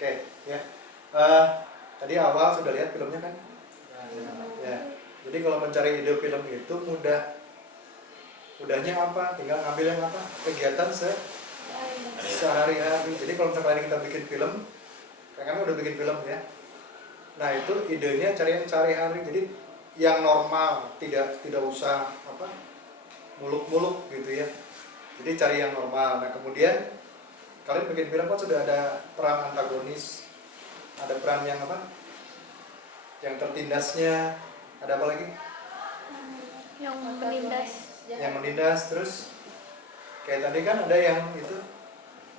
Oke, ya. Eh, Tadi awal sudah lihat filmnya kan? Ya. Jadi kalau mencari ide film itu mudah. Mudahnya apa? Tinggal ngambil yang apa? Kegiatan sehari-hari. Jadi kalau misalnya kita bikin film, kan udah bikin film ya. Nah itu idenya cari yang sehari-hari. Jadi yang normal, tidak usah apa muluk-muluk gitu ya. Jadi cari yang normal. Nah kemudian kalian bikin film kan sudah ada peran antagonis, ada peran yang apa? Yang tertindasnya, ada apa lagi? Yang menindas. Yang menindas, terus kayak tadi kan ada yang itu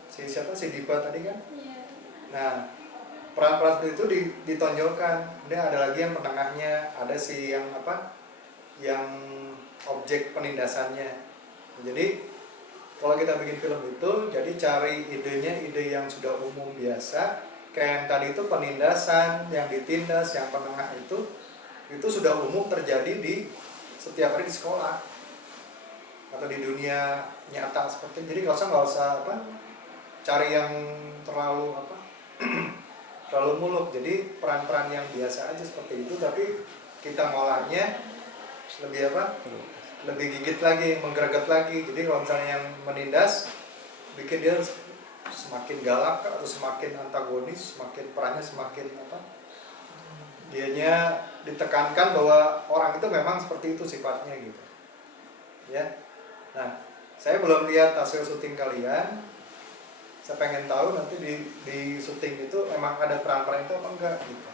si Dipa tadi kan? Iya. Nah peran-peran itu ditonjolkan. Kemudian ada lagi yang penengahnya, ada si yang apa? Yang objek penindasannya. Jadi kalau kita bikin film itu, jadi cari idenya, ide yang sudah umum biasa. Kayak yang tadi itu penindasan, yang ditindas, yang penengah itu sudah umum terjadi di setiap hari di sekolah atau di dunia nyata seperti. Jadi nggak usah apa, cari yang terlalu apa, terlalu muluk. Jadi peran-peran yang biasa aja seperti itu, tapi kita ngolahnya lebih apa? Lebih gigit lagi, menggreget lagi. Jadi kalau misalnya yang menindas, bikin dia semakin galak atau semakin antagonis, semakin perannya semakin apa? Dianya ditekankan bahwa orang itu memang seperti itu sifatnya gitu. Ya. Nah, saya belum lihat hasil syuting kalian. Saya pengen tahu nanti di syuting itu emang ada peran-peran itu apa enggak gitu.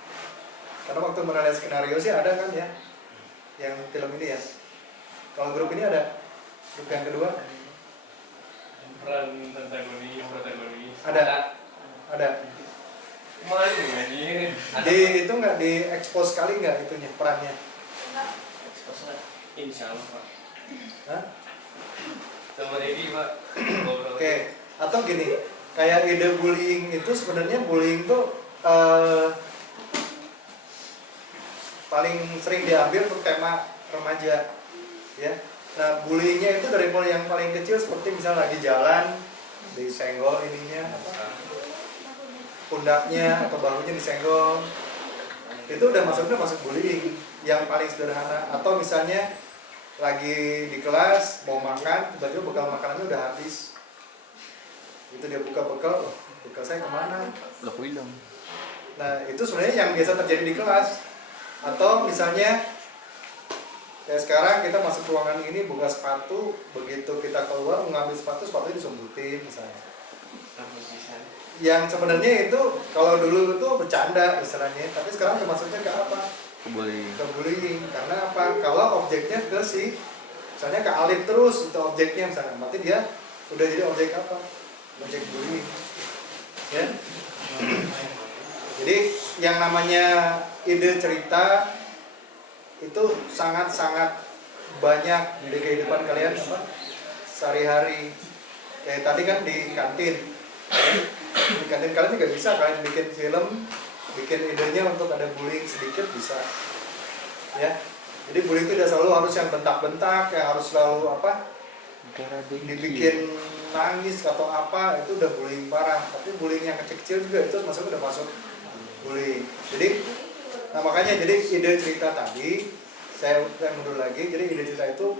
Karena waktu menulis skenario sih ada kan ya, yang film ini ya. Kalau grup ini ada, grup yang kedua peran antagonis, protagonis ada. Malah ini Di itu nggak di expose sekali nggak itunya perannya? Insya Allah Pak. Hah? Sama Edi Pak. Oke. Atau gini, kayak ide bullying itu sebenarnya bullying tuh paling sering diambil untuk tema remaja. Ya, nah bullyingnya itu dari mulai yang paling kecil seperti misalnya lagi jalan disenggol ininya apa pundaknya atau bahunya disenggol, itu udah masuk bullying yang paling sederhana. Atau misalnya lagi di kelas mau makan, tiba-tiba bekal makanannya udah habis, itu dia buka bekal, bekal saya kemana? Nah itu sebenarnya yang biasa terjadi di kelas. Atau misalnya kayak sekarang kita masuk ruangan ini buka sepatu, begitu kita keluar mengambil sepatunya disumbutin misalnya. Yang sebenarnya itu kalau dulu itu bercanda istilahnya, tapi sekarang masuknya ke apa? Ke bullying. Karena apa? Kalau objeknya ke misalnya ke Alif terus itu objeknya misalnya, berarti dia udah jadi objek apa? Objek bullying. Ya. Jadi yang namanya ide cerita itu sangat-sangat banyak di kehidupan kalian apa sehari-hari. Kayak tadi kan di kantin kalian juga bisa kalian bikin film, bikin idenya untuk ada bullying sedikit bisa ya. Jadi bullying itu tidak selalu harus yang bentak-bentak, yang harus selalu apa dibikin nangis atau apa, itu udah bullying parah. Tapi bullying yang kecil-kecil juga itu udah masuk bullying. Jadi nah makanya jadi ide cerita tadi saya mundur lagi. Jadi ide cerita itu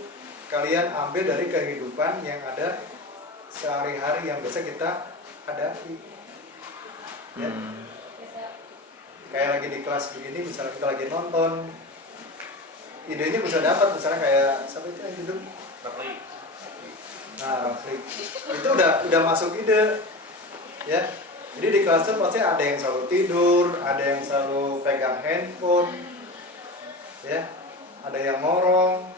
kalian ambil dari kehidupan yang ada sehari-hari yang biasa kita hadapi. Ya. Kayak lagi di kelas begini, misalnya kita lagi nonton, idenya bisa dapat misalnya kayak siapa itu yang hidup? Nah, Rafli. Itu udah masuk ide. Ya. Jadi di kelas itu pasti ada yang selalu tidur, ada yang selalu pegang handphone, ya, ada yang ngorong,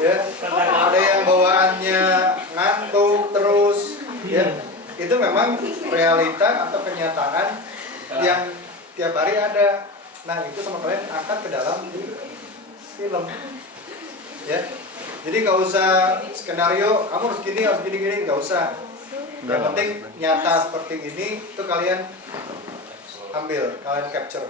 ya, ada yang bawaannya ngantuk terus, ya. Itu memang realita atau kenyataan yang tiap hari ada. Nah itu sama kalian angkat ke dalam film, ya. Jadi nggak usah skenario, kamu harus gini, nggak usah. Yang penting nyata seperti ini, itu kalian ambil, kalian capture.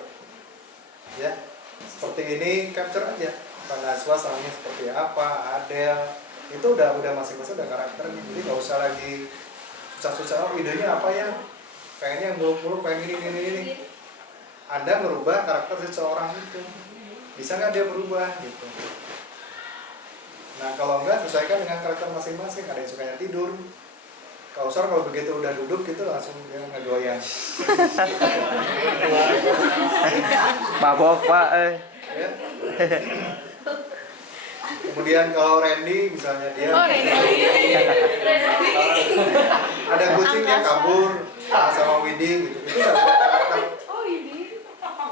Ya, seperti ini capture aja. Najwa suasananya seperti apa, Adele, itu udah masing-masing udah karakternya. Jadi nggak usah lagi susah-susah, oh idenya apa ya, pengennya muluk-muluk, pengen ini. Anda merubah karakter seseorang itu, bisa nggak dia berubah gitu. Nah kalau enggak, sesuaikan dengan karakter masing-masing. Ada yang sukanya tidur, kalau begitu udah duduk gitu langsung dia ngegoyang. Mabok Pak. Ya. Kemudian kalau Randy misalnya dia Oh, ini. ada kucing dia kabur sama Widi gitu, itu udah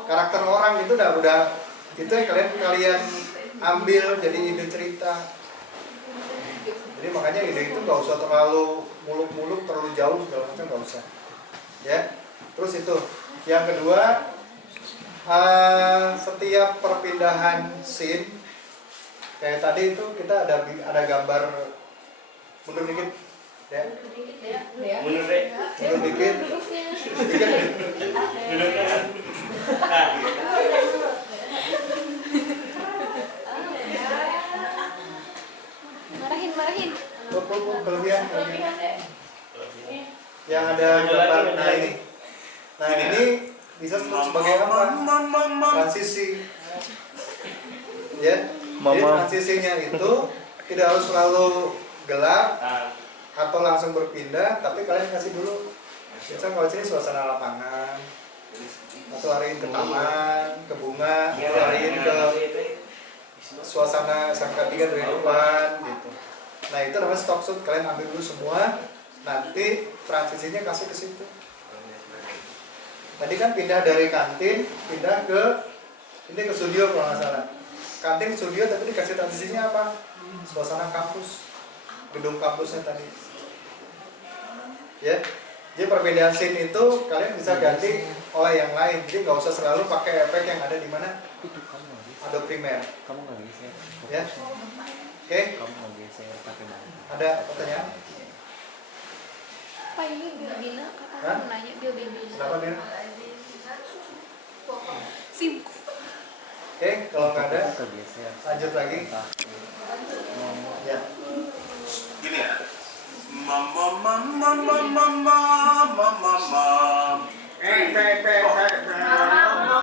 karakter orang, itu udah itu yang kalian ambil jadi ide cerita. Jadi makanya ide itu nggak usah terlalu muluk-muluk, terlalu jauh segala macam, nggak usah ya. Terus itu yang kedua, setiap perpindahan scene kayak tadi itu kita ada gambar, mundur dikit ya, Mundur deh. mundur dikit, Marahin. kelebihan yang ada gambar. Nah ini bisa sebagai apa, transisi ya. Jadi transisinya itu tidak harus selalu gelap atau langsung berpindah, tapi kalian kasih dulu, misalnya kalau sini suasana lapangan, atau lariin ke taman, ke bunga, atau lariin ke suasana SMK 3 dari depan gitu. Nah itu namanya stock shoot, kalian ambil dulu semua, nanti transisinya kasih ke situ. Tadi kan pindah dari kantin, pindah ke studio kalau nggak salah. Kantin studio tapi dikasih transisinya apa? Suasana kampus, gedung kampusnya tadi. Ya, jadi perbedaan scene itu kalian bisa ganti oleh yang lain. Jadi nggak usah selalu pakai efek yang ada di mana? Adobe Premiere. Kamu nggak geser. Ya, oke. Kamu nggak geser pakai mana? Ada pertanyaan? Pak ini Bildina, Hah? kakak mau nanya Bildina. Kenapa Din? Sim. Oke, kalau nggak ada, Kegeser. lanjut lagi. Ya. Gini ya. Mama.